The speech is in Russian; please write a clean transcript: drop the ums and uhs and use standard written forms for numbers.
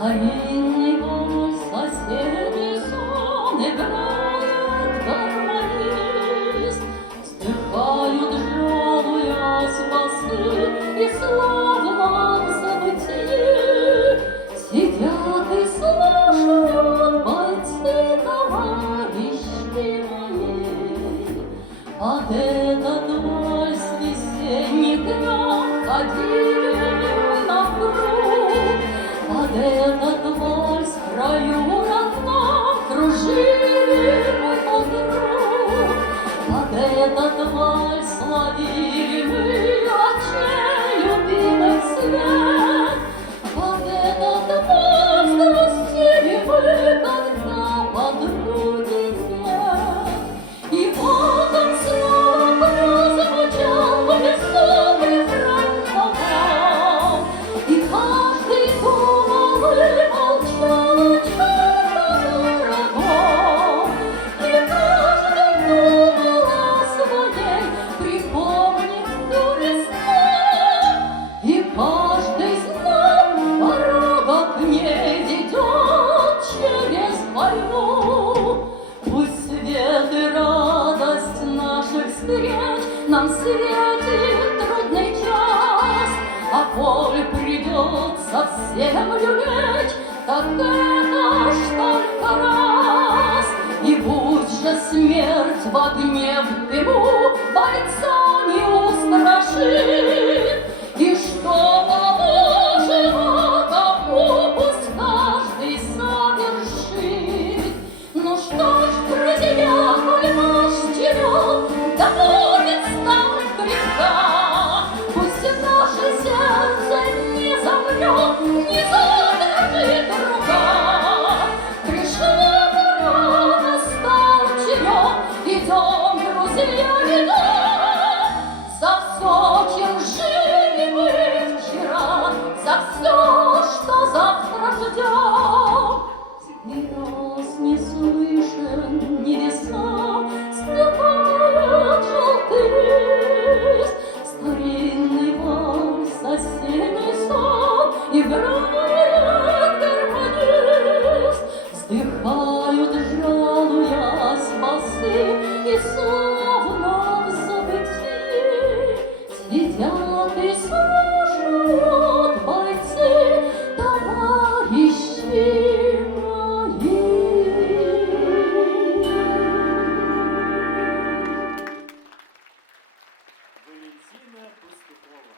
Старинный вальс, осенний сон играет гармонист, вздыхают, жалуясь басы, и словно в забытии сидят и слушают бойцы товарищи мои. Под этот вальс весенний днем ходили мы на круг, под этот вальс в краю родном кружили мы подруг, под этот вальс ловили мы очей любимых свет, под этот вальс грустили мы, когда подруги нет. И вот он снова прозвучал в лесу прифронтовом, и каждый думал и молчал о чем-то дорогом, и каждый думал о своей, припомнив ту весну, и каждый знал, дорога к ней ведет через войну. Пусть свет и радость наших встреч нам светит трудный час, а боль придется в землю лечь, так это ж только раз. И будь же смерть в огне, в дыму бойца не устрашит, и что положено тому, пусть каждый совершит. Ну что ж, друзья, коль наш черед доходит стать греха, пусть наше сердце не замрет, не задрожит рука. Пришла пора, настал черед, идем, друзья, идем, за все, чем жили мы вчера, за все, что завтра ждем. И раз не слышен небеса, ступает желтый лист, старинный вальс, осенний сон играет гармонист, вздыхают, жалуясь басы, и словно в забытии сидят и слушают бойцы товарищи мои. Валентина Пастухова.